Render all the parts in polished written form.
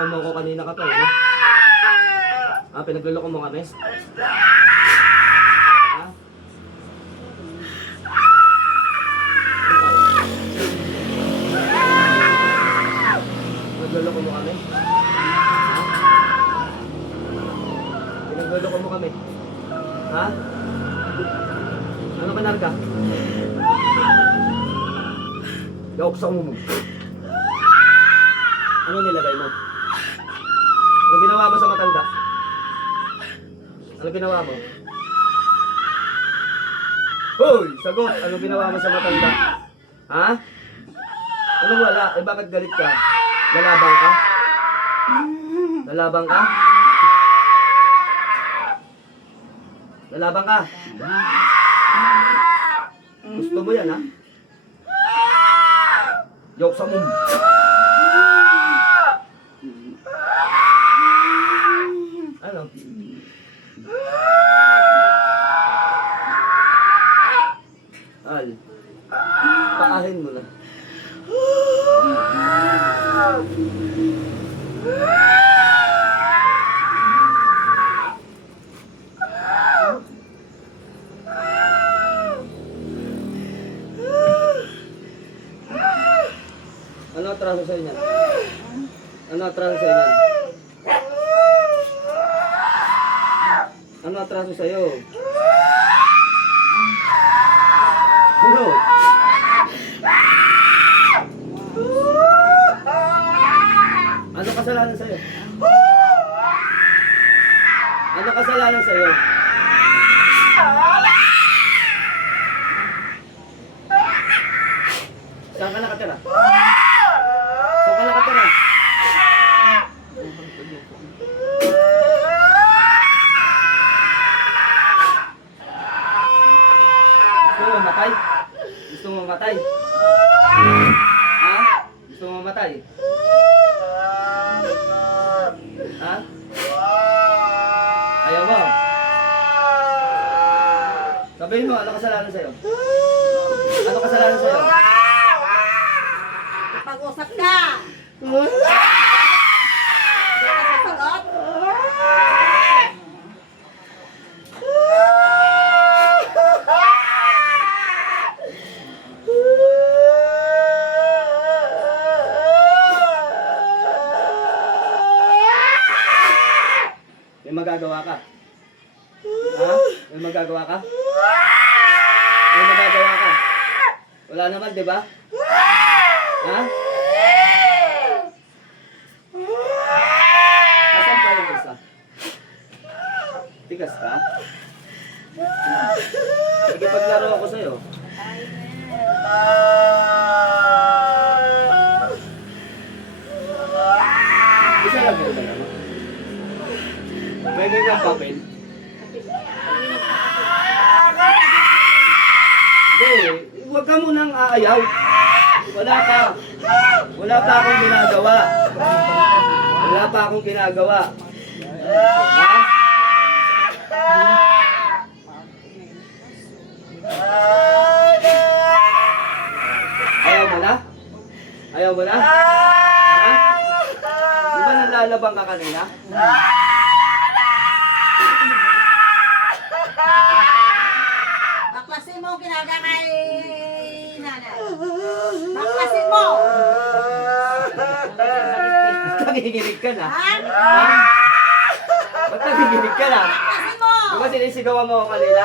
Pinagluloko mo ko kanina ka pa eh. No? Ah, pinagluloko mo kami? Ha? Pinagluloko mo kami? Pinagluloko mo kami? Ha? Ano ka narga? Gawak sa mo. Ano nilagay mo? Ano ginawa mo sa matanda? Ano ginawa mo? Hoy! Sagot! Ano ginawa mo sa matanda? Ha? Ano wala? Eh bakit galit ka? Lalabang ka? Lalabang ka? Lalabang ka? Gusto mo yan ha? Joke sa mum. Ano? Al. Pakahin mo na. Ano atraso sa inyo? Ano atraso sa inyo? Ano atraso sa iyo? Ano? Ano kasalanan sa iyo? Ano kasalanan sa iyo? Saan ka nakatira? Saan ka nakatira? Gusto mo mamatay? Gusto mo mamatay? Ha? Gusto mo mamatay? Ha? Ayaw mo? Sabihin mo, ano kasalanan sa'yo? Ano kasalanan sa'yo? Pag-usap ka! Hindi ka sasagot? May magagawa ka? Ha? May magagawa ka? May magagawa ka? Wala naman, di ba? Ha? Asan pa yung isa? Tigas ka? Sige, paglaro ako sa'yo. Isa lang yung dalawa. Pwede kang papel? Hindi, huwag ka munang aayaw. Wala pa. Wala pa akong ginagawa. Wala pa akong ginagawa. Ha? Ayaw mo na? Ayaw mo na? Ha? Di ba nalalabang ka kanina? Baklasin mo ang ginagawa kay nanay. Baklasin mo! Nagiginig ka na? Ha? Ha? Ba't nagiginig ka na? Baklasin mo! Di ba sinisigawan mo ako kanina?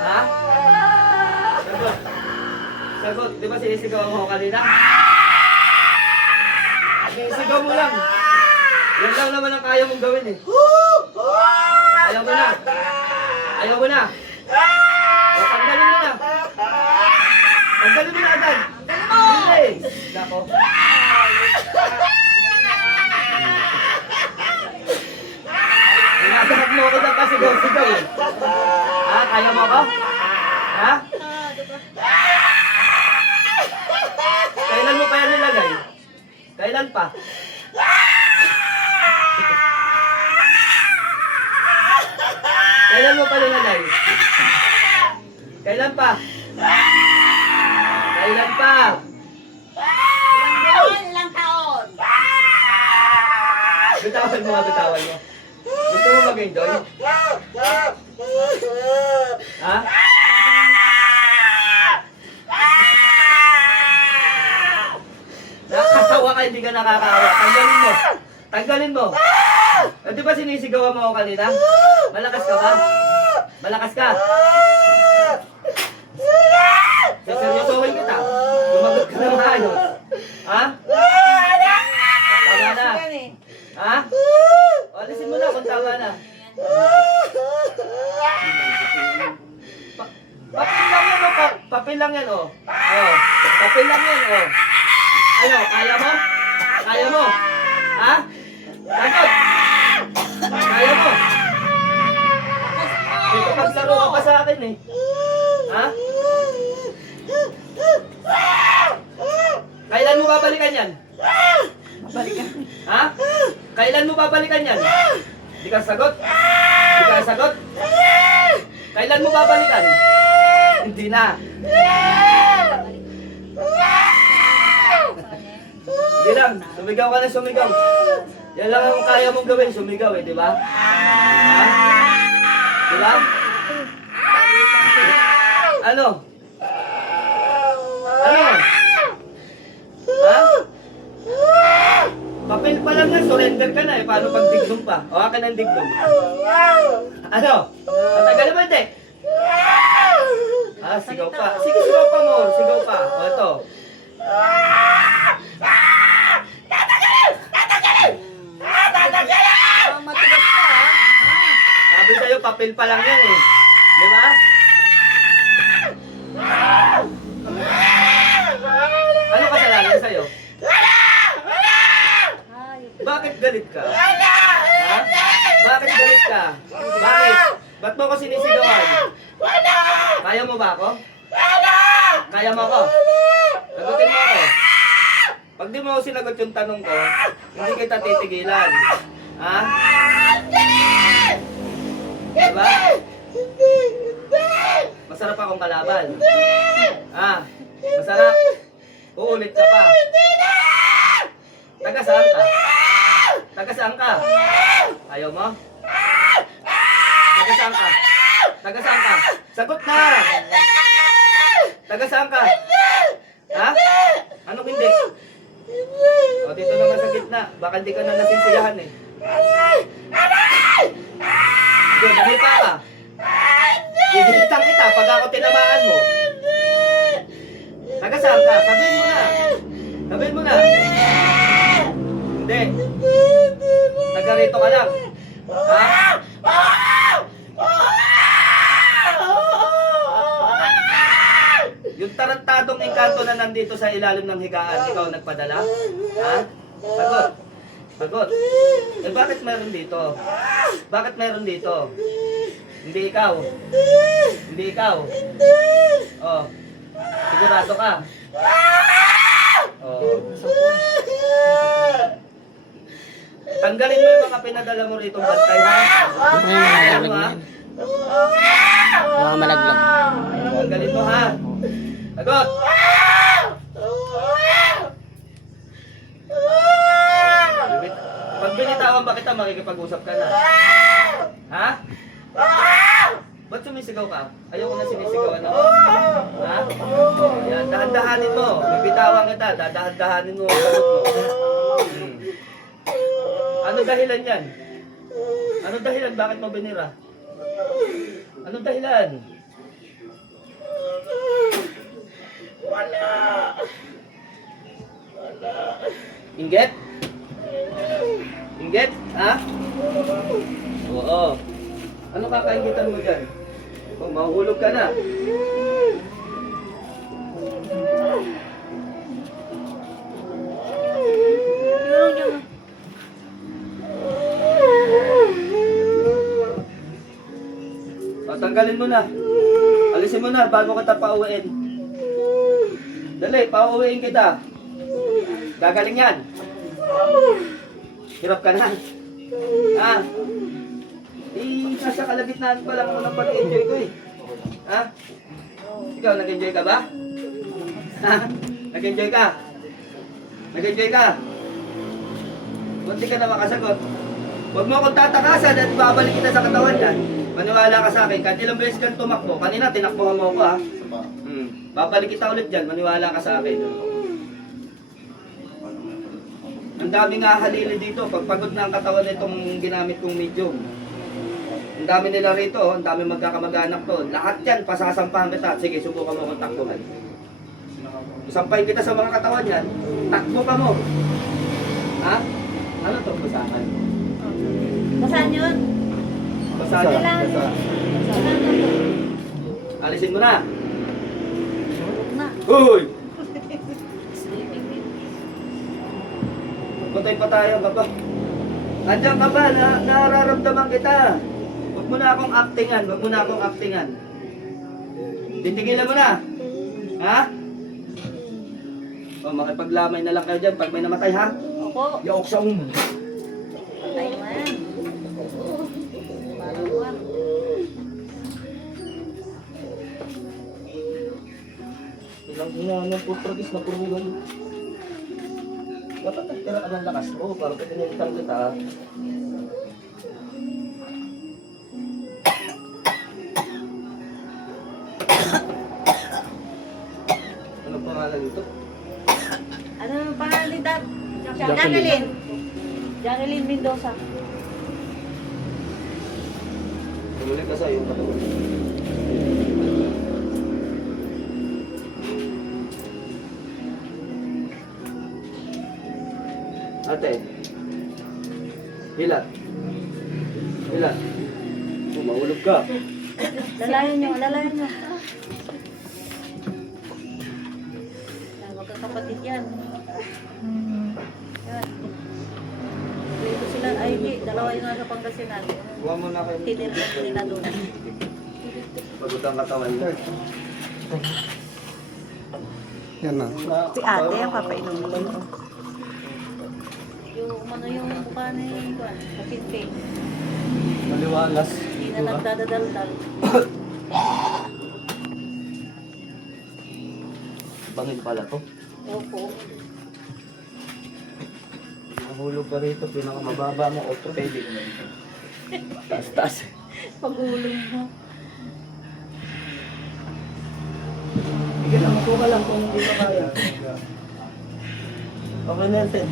Ha? Sagot. Sagot. Di ba sinisigawan mo ako kanina? Sinisigaw mo lang. Yan lang naman ang kaya mong gawin eh. Ayaw mo na. Ayaw mo na. O, tanggalin mo na. Tanggalin mo na agad. Hindi. Nako. Pinagahag mo ako ng pasigaw-sigaw eh. Ha? Kaya mo ako? Ha? Kailan mo pa yan nilagay? Kailan pa? Kailan mo pa nilagay? Kailan pa? Kailan pa? Ilang buwan, ilang taon? mo nga bitawan mo? Gusto mo mag-enjoy? Ha? Nakakatawa ka, hindi ka nakakawa. Tanggalin mo. Tanggalin mo. Eh, di ba sinisigawan mo ako kanina? Malakas ka ba? Malakas ka? Seryosohin kita. Lumagot ka na maayos. Ha? Tama na. Ha? O, alisin mo na kung tama na. Papel lang yan, o. Papel lang yan, o. O, papel lang yan, o. Ano, kaya mo? Kaya mo? Ha? Sagot! Kaya mo? Dito pagsaro ka pa sa akin, eh. Ha? Kailan mo babalikan yan? Balikan. Ha? Kailan mo babalikan yan? Di ka sagot? Di ka sagot? Kailan mo babalikan? Hindi na. Hindi lang. Sumigaw ka na sumigaw. Yan lang ang kaya mong gawin. Sumigaw eh, di ba? Ha? Di ba? Ano? Ano? Ha? Papel pa lang yan, surrender ka na eh. Paano pag digdong pa? O akin ang digdong. Ano? Matagal mo hindi? Ah, sigaw pa. Sige, sigaw pa mo. Sigaw pa. O ito. Matigas ka, ha? Sabi sa'yo, papel pa lang yan eh. Di ba? Ano kasalanan sa'yo? Bakit galit ka? Ha? Bakit galit ka? Bakit? Ba't mo ako sinisigawan? Kaya mo ba ako? Kaya mo ako? Sagutin mo ako. Pag di mo ako sinagot yung tanong ko, hindi kita titigilan. Ha? Diba? Masarap akong kalaban. Ha? Masarap. Uulit ka pa. Taga saan ka? Taga saan ka? Ayaw mo? Taga saan ka? Taga saan ka? Sagot na! Taga saan ka? Ha? Anong hindi? O, dito naman sa gitna. Baka hindi ka na nasisiyahan eh. Sige, dahil pa ka. Didilitan kita pag ako tinamaan mo. Taga saan ka? Sabihin mo na. Sabihin mo na. Hindi. Taga rito ka lang. Ha? Yung tarantadong engkanto na nandito sa ilalim ng higaan, ikaw nagpadala? Ha? Sagot. Sagot. Eh bakit meron dito? Bakit meron dito? Hindi ikaw. Hindi ikaw. Oh. Sigurado ka. Oh. Tanggalin mo yung mga pinadala mo rito bantay ha. Ano ha? Mga malaglag. Tanggalin mo ha. Sagot. Pag binitawan ba kita, makikipag-usap ka na. Ha? Ba't sumisigaw ka? Ayoko na sinisigawan ako. Ha? Yan, dahan-dahanin mo. Bibitawan kita, dadahan-dahanin mo ang sagot mo. Ano dahilan yan? Ano dahilan? Bakit mo binira? Ano dahilan? Wala. Inggit? Inggit? Ha? Oo. Ano kakaingitan mo dyan? Kung mahuhulog ka na. O, tanggalin mo na. Alisin mo na bago kita pauwiin. Dali, pauwiin kita. Gagaling yan. Hirap ka na. Ha? Nasa kalagitnaan pa lang mo ng pag-enjoy ko eh. Ha? Ikaw, nag-enjoy ka ba? Ha? Nag-enjoy ka? Nag-enjoy ka? Buti ka na makasagot. Huwag mo akong tatakasan at babalik kita sa katawan yan. Maniwala ka sa akin, kahit ilang beses kang tumakbo, kanina tinakbuhan mo ako ha. Babalik kita ulit dyan, maniwala ka sa akin. Ang daming hahalili dito, pagpagod na ang katawan nitong ginamit kong medium. Ang dami nila rito, ang dami magkakamag-anak doon. Lahat yan, pasasampahan kita. Sige, subukan mo akong takbuhan. Sampahin kita sa mga katawan yan, takbo ka mo. Ha? Ano to, basahan? Basahan yun. Basahan. Kailangan. Basahan. Basahan to. Alisin mo na. Huwag na. Hoy! Sleeping beauty. Patay pa tayo, baba. Andiyan ka ba? Nararamdaman kita. Huwag mo na akong actingan. Huwag mo na akong actingan. Titigilan mo na. Ha? O, makipaglamay na lang kayo dyan pag may namatay, ha? Opo. Yaok sa Patay man. Maluwag. Ilang hinanong po, tragis na purugan. Dapat nagtira ka ng lakas mo para pinilitan kita. Ano pangalan nito? Ano ang pangalan ni Dad? Jacqueline. Jacqueline Mendoza. Tumulit ka sa'yo, katawan. Ate. Hilat. Hilat. Oh, mahulog ka. Lalayan nyo, lalayan nyo. Magkakapatid yan. Yan. Dito sila, ay di, dalawa yung nasa Pangasinan. Huwag mo na kayo. Tinirhan nila doon. Pagod ang katawan mo. Yan na. Si ate ang papainumin. Yung ano yung mukha na yung kapinting. Maliwalas. Hindi na nagdadadaldal. Bangin pala to. Opo. Nahulog ka rito, pinakamababa mo, orthopedic. Taas-taas. Pagulong mo. Bigyan lang, matuka lang kung hindi ka kaya. Okay na yan, Ted.